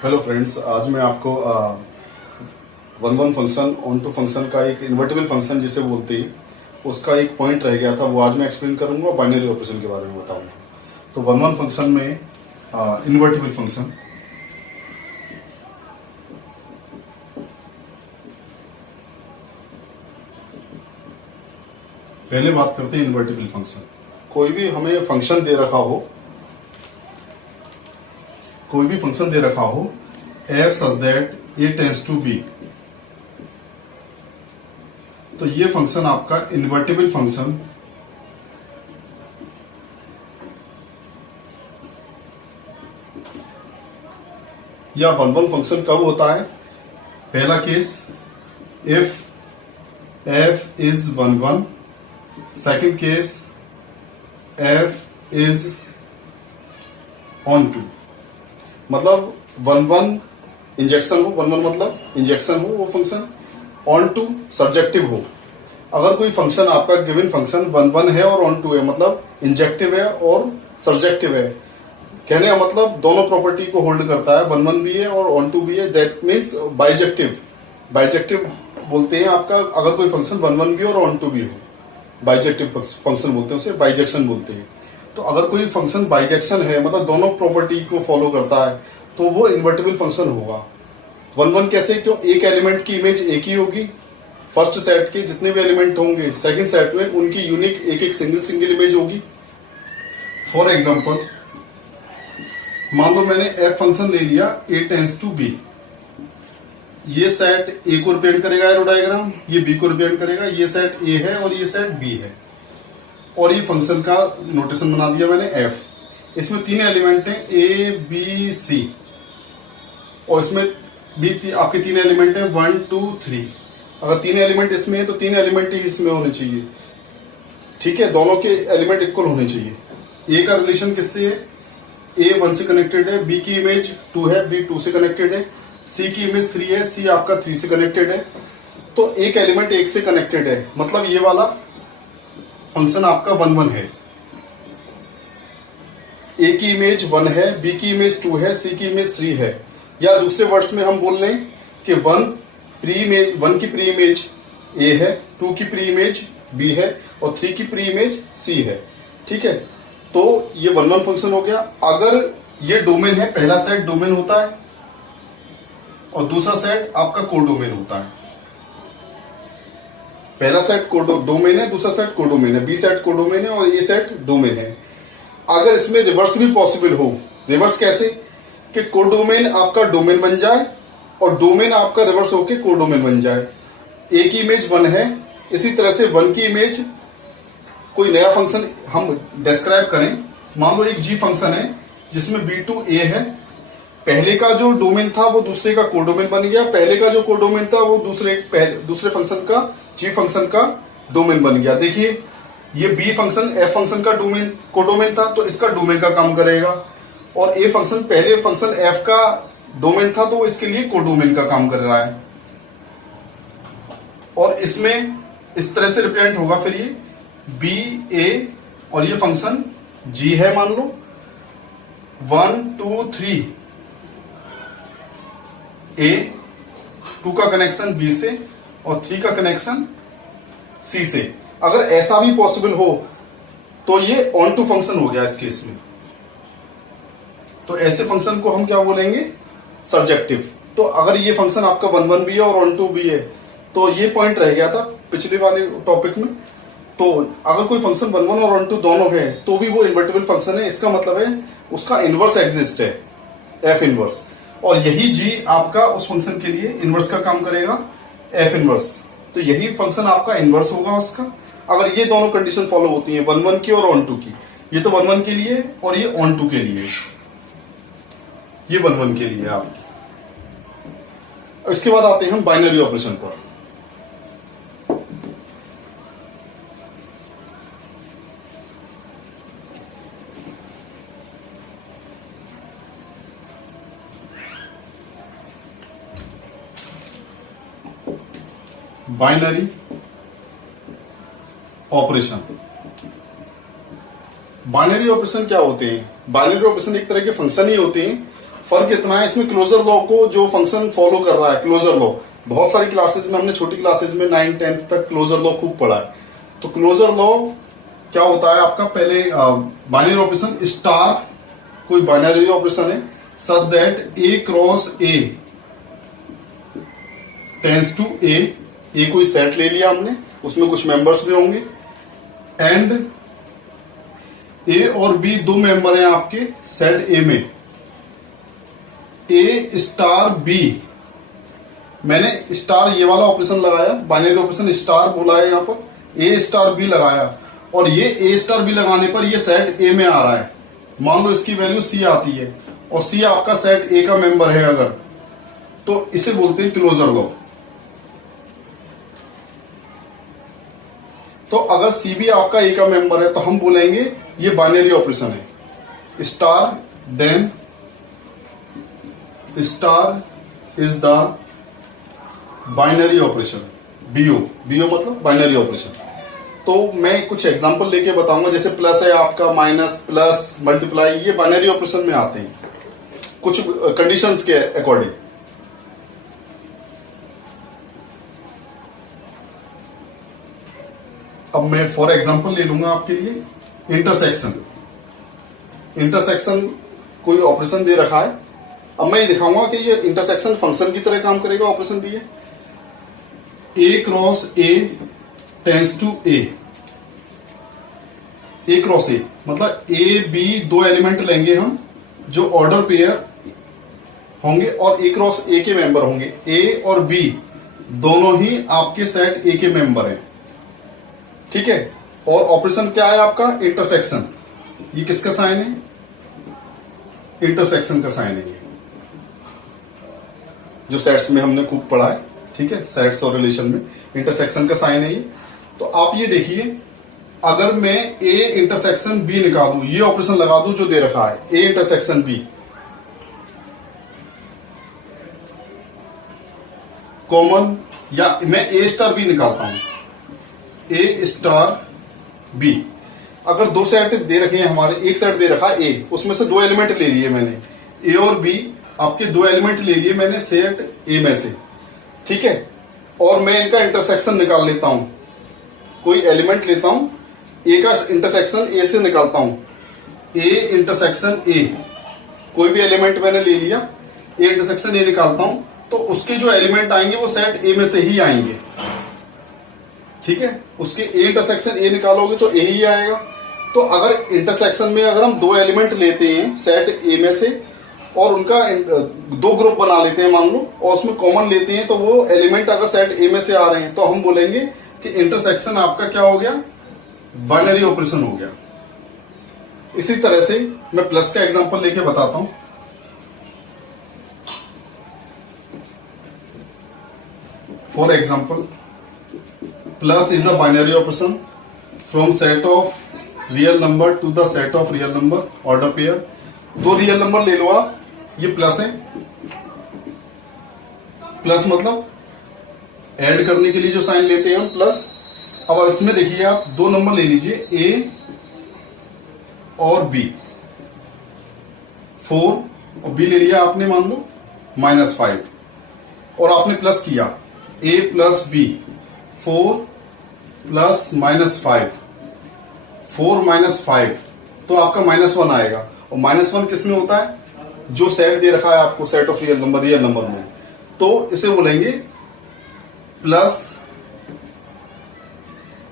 Hello friends, आज मैं आपको one one function onto function का एक इन्वर्टिबल फंक्शन जिसे बोलते हैं उसका एक पॉइंट रह गया था, वो आज मैं एक्सप्लेन करूंगा। बाइनरी ऑपरेशन के बारे में बताऊंगा। तो वन वन फंक्शन में इन्वर्टिबल फंक्शन, पहले बात करते हैं इन्वर्टिबल फंक्शन। कोई भी हमें फंक्शन दे रखा हो, कोई भी फंक्शन दे रखा हो f such that a tends to b, तो ये फंक्शन आपका इन्वर्टिबल फंक्शन या वन वन फंक्शन कब होता है? पहला case if f is one one, second case f is onto, मतलब वन वन इंजेक्शन हो, वन वन मतलब इंजेक्शन हो वो फंक्शन, ऑन टू सब्जेक्टिव हो। अगर कोई फंक्शन आपका गिवन फंक्शन वन वन है और ऑन टू है, मतलब इंजेक्टिव है और सब्जेक्टिव है, कहने का मतलब दोनों प्रॉपर्टी को होल्ड करता है, वन वन भी है और ऑन टू भी है, दैट मीन्स बाइजेक्टिव। बाइजेक्टिव बोलते हैं आपका अगर कोई फंक्शन वन वन भी और ऑन टू भी हो, बाइजेक्टिव फंक्शन बोलते हैं उसे, बाइजेक्शन बोलते हैं। तो अगर कोई फंक्शन बाइजेक्शन है, मतलब दोनों प्रॉपर्टी को फॉलो करता है, तो वो इन्वर्टिबल फंक्शन होगा। वन वन कैसे? क्यों? एक एलिमेंट की इमेज एक ही होगी, फर्स्ट सेट के जितने भी एलिमेंट होंगे सेकंड सेट में उनकी यूनिक एक एक सिंगल इमेज होगी। फॉर एग्जांपल, मान लो मैंने एफ फंक्शन ले लिया, ए टेंस टू बी, ये सेट ए को रिप्रेजेंट करेगा एरो डायग्राम, ये बी को रिप्रेजेंट करेगा, ये सेट ए है और ये सेट बी है, और ये फंक्शन का नोटेशन बना दिया मैंने एफ। इसमें तीन एलिमेंट हैं ए बी सी, और इसमें भी आपके तीन एलिमेंट हैं 1 2 3। अगर तीन एलिमेंट इसमें है तो तीन एलिमेंट ही इसमें होने चाहिए, ठीक है? दोनों के एलिमेंट इक्वल होने चाहिए। ए का रिलेशन किससे है? ए 1 से कनेक्टेड है, बी की इमेज 2 है, बी 2 से कनेक्टेड है, सी की इमेज 3 है, सी आपका 3 से कनेक्टेड है। तो एक एलिमेंट एक से कनेक्टेड है, मतलब ये वाला फंक्शन आपका वन वन है। ए की इमेज 1 है, बी की इमेज 2 है, सी की इमेज 3 है। या दूसरे वर्ड्स में हम बोल लें कि वन की प्री इमेज ए है, 2 की प्री इमेज बी है और 3 की प्री इमेज सी है, ठीक है? तो ये वन वन फंक्शन हो गया। अगर ये डोमेन है, पहला सेट डोमेन होता है और दूसरा सेट आपका कोडोमेन होता है। पहला सेट डोमेन है, दूसरा सेट कोडोमेन है, बी सेट कोडोमेन है और ए सेट डोमेन है। अगर इसमें रिवर्स भी पॉसिबल हो, रिवर्स कैसे? कि कोडोमेन आपका डोमेन बन जाए और डोमेन आपका रिवर्स होके कोडोमेन बन जाए। ए की इमेज 1 है, इसी तरह से 1 की इमेज कोई नया फंक्शन हम डिस्क्राइब करें। मान लो एक जी फंक्शन है जिसमें b2 a है, पहले का जो डोमेन था वो दूसरे का कोडोमेन बन गया, पहले का जो कोडोमेन था वो दूसरे फंक्शन का जी फंक्शन का डोमेन बन गया। देखिए ये बी फंक्शन एफ फंक्शन का कोडोमेन था तो इसका डोमेन का काम करेगा, और ए फंक्शन पहले फंक्शन एफ का डोमेन था तो वो इसके लिए कोडोमेन का काम कर रहा है। और इसमें इस तरह से रिप्रेजेंट होगा फिर ये बी ए और ये फंक्शन जी है, मान लो 1 2 3 ए, 2 का कनेक्शन बी से और 3 का कनेक्शन सी से। अगर ऐसा भी पॉसिबल हो तो ये ऑन टू फंक्शन हो गया इस केस में। तो ऐसे फंक्शन को हम क्या बोलेंगे? सर्जेक्टिव। तो अगर ये फंक्शन आपका वन वन भी है और ऑन टू भी है, तो ये पॉइंट रह गया था पिछले वाले टॉपिक में। तो अगर कोई फंक्शन वन वन और ऑन टू दोनों है तो भी वो इन्वर्टिबल फंक्शन है, इसका मतलब है उसका इनवर्स एग्जिस्ट है, एफ इनवर्स, और यही जी आपका उस फंक्शन के लिए इनवर्स का काम करेगा, एफ इनवर्स। तो यही फंक्शन आपका इनवर्स होगा उसका, अगर ये दोनों कंडीशन फॉलो होती है, वन वन की और ऑन टू की। ये तो वन वन के लिए और ये ऑन टू के लिए, ये वन वन के लिए आपकी। इसके बाद आते हैं हम बाइनरी ऑपरेशन पर। बाइनरी ऑपरेशन, बाइनरी ऑपरेशन क्या होते हैं? बाइनरी ऑपरेशन एक तरह के फंक्शन ही होते हैं फर्क इतना है, इसमें क्लोजर लॉ को जो फंक्शन फॉलो कर रहा है, क्लोजर लॉ, बहुत सारी क्लासेज में हमने छोटी क्लासेज में 9th 10th तक क्लोजर लॉ खूब पढ़ा है। तो क्लोजर लॉ क्या होता है आपका, पहले बाइनरी ऑपरेशन स्टार कोई बाइनरी ऑपरेशन है such that A cross A tends to A कोई सेट ले लिया हमने, उसमें कुछ मेंबर्स भी होंगे, एंड ए और बी दो मेंबर हैं आपके सेट ए में, ए स्टार बी, मैंने स्टार ये वाला ऑपरेशन लगाया, बाइनरी ऑपरेशन स्टार बोला है यहां पर, ए स्टार बी लगाया, और ये ए स्टार बी लगाने पर ये सेट ए में आ रहा है। मान लो इसकी वैल्यू सी आती है और सी आपका सेट ए का मेंबर है अगर, तो इसे बोलते हैं क्लोजर लॉ। तो अगर सी भी आपका ए का मेंबर है तो हम बोलेंगे ये बाइनरी ऑपरेशन है, star then star is the binary operation, BO, BO मतलब बाइनरी ऑपरेशन। तो मैं कुछ एग्जांपल लेके बताऊंगा, जैसे प्लस है आपका, माइनस, प्लस, मल्टीप्लाई, ये बाइनरी ऑपरेशन में आते हैं कुछ कंडीशंस के अकॉर्डिंग। अब मैं फॉर एग्जांपल ले लूंगा आपके लिए इंटरसेक्शन। इंटरसेक्शन कोई ऑपरेशन दे रखा है, अब मैं ये दिखाऊंगा कि ये इंटरसेक्शन फंक्शन की तरह काम करेगा, ऑपरेशन भी है। A cross A tends to A cross A मतलब ए बी दो एलिमेंट लेंगे हम जो ऑर्डर पेयर होंगे और ए क्रॉस ए के मेंबर होंगे, ए और बी दोनों ही आपके सेट ए के मेंबर हैं, ठीक है। और ऑपरेशन क्या है आपका, इंटरसेक्शन। ये किसका साइन है, इंटरसेक्शन का साइन है, ये जो सेट्स में हमने खूब पढ़ा है, ठीक है, सेट्स और रिलेशन में इंटरसेक्शन का साइन है ये। तो आप ये देखिए, अगर मैं ए इंटरसेक्शन बी निकाल दूं, ये ऑपरेशन लगा दूं जो दे रखा है, ए इंटरसेक्शन बी, कॉमन, या मैं ए स्टार बी निकालता हूं, ए स्टार बी। अगर दो सेट दे रखे हैं हमारे, एक सेट दे रखा है ए, उसमें से दो एलिमेंट ले लिए मैंने, ए और बी आपके दो एलिमेंट ले लिए मैंने सेट ए में से, ठीक है। और मैं इनका इंटरसेक्शन निकाल लेता हूं, कोई एलिमेंट लेता हूं, ए का इंटरसेक्शन ए से निकालता हूं, ए इंटरसेक्शन ए, कोई भी एलिमेंट मैंने ले लिया, ए इंटरसेक्शन ए निकालता हूं, तो उसके जो एलिमेंट आएंगे वो सेट ए में से ही आएंगे, ठीक है। उसके ए इंटरसेक्शन ए निकालोगे तो ए ही आएगा। तो अगर इंटरसेक्शन में अगर हम दो एलिमेंट लेते हैं सेट ए में से और उनका दो ग्रुप बना लेते हैं मान लो, और उसमें कॉमन लेते हैं, तो वो एलिमेंट अगर सेट ए में से आ रहे हैं तो हम बोलेंगे कि इंटरसेक्शन आपका क्या हो गया, बाइनरी ऑपरेशन हो गया। इसी तरह से मैं प्लस का एग्जांपल लेके बताता हूं। For example, plus is a binary operation from set of real number two the set of real number order pair. दो रियल नंबर ले लो आप, ये प्लस है, प्लस मतलब ऐड करने के लिए जो साइन लेते हैं हम प्लस। अब इसमें देखिए आप दो नंबर ले लीजिए, ए और बी, 4 और बी ले लिया आपने मान लो -5, और आपने प्लस किया a प्लस बी, 4 प्लस -5, 4 -5, तो आपका -1 आएगा। और -1 किसमें होता है, जो सेट दे रखा है आपको, सेट ऑफ रियल नंबर में, तो इसे बोलेंगे प्लस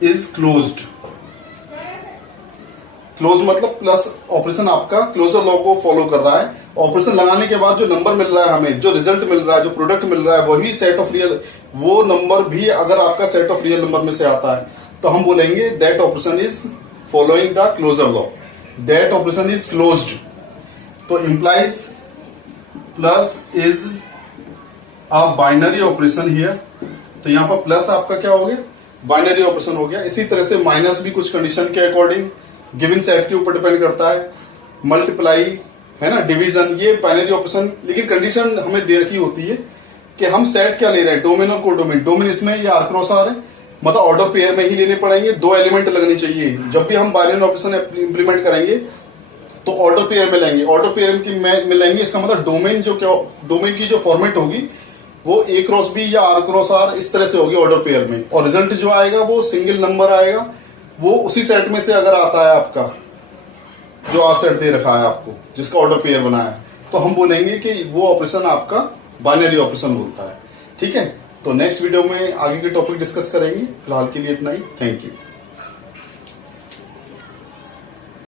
इज क्लोज्ड। क्लोज मतलब प्लस ऑपरेशन आपका क्लोजर लॉ को फॉलो कर रहा है। ऑपरेशन लगाने के बाद जो नंबर मिल रहा है हमें, जो रिजल्ट मिल रहा है, जो प्रोडक्ट मिल रहा है, वही सेट ऑफ रियल, वो नंबर भी अगर आपका सेट ऑफ रियल नंबर में से आता है तो हम बोलेंगे that operation is following the closure law, that operation is closed. तो implies plus is a binary operation here. तो यहां पर प्लस आपका क्या हो गया, बाइनरी ऑपरेशन हो गया। इसी तरह से माइनस भी कुछ कंडीशन के अकॉर्डिंग गिवन सेट के ऊपर डिपेंड करता है। मल्टीप्लाई है ना, डिवीजन, ये बाइनरी ऑपरेशन, लेकिन कंडीशन हमें दे रखी होती है कि हम सेट क्या ले रहे हैं, डोमेन और कोडोमेन। डोमेन इसमें या आर क्रॉस आर है, मतलब ऑर्डर पेयर में ही लेने पड़ेंगे, दो एलिमेंट लगने चाहिए। जब भी हम बाइनरी ऑपरेशन इंप्लीमेंट करेंगे तो ऑर्डर पेयर में लेंगे, ऑर्डर पेयर की में लेंगे, इसका मतलब डोमेन की जो फॉर्मेट होगी वो A क्रॉस B या R क्रॉस R इस तरह से होगी ऑर्डर पेयर में, और रिजल्ट जो आएगा वो सिंगल नंबर आएगा, वो उसी सेट में से अगर आता है आपका जो R सेट दे रखा है आपको, जिसका ऑर्डर पेयर बना है, तो हम बोलेंगे कि वो ऑपरेशन आपका बाइनरी ऑपरेशन बोलता है। ठीक है, तो नेक्स्ट वीडियो में आगे के टॉपिक डिस्कस करेंगे। फिलहाल के लिए इतना ही, थैंक यू।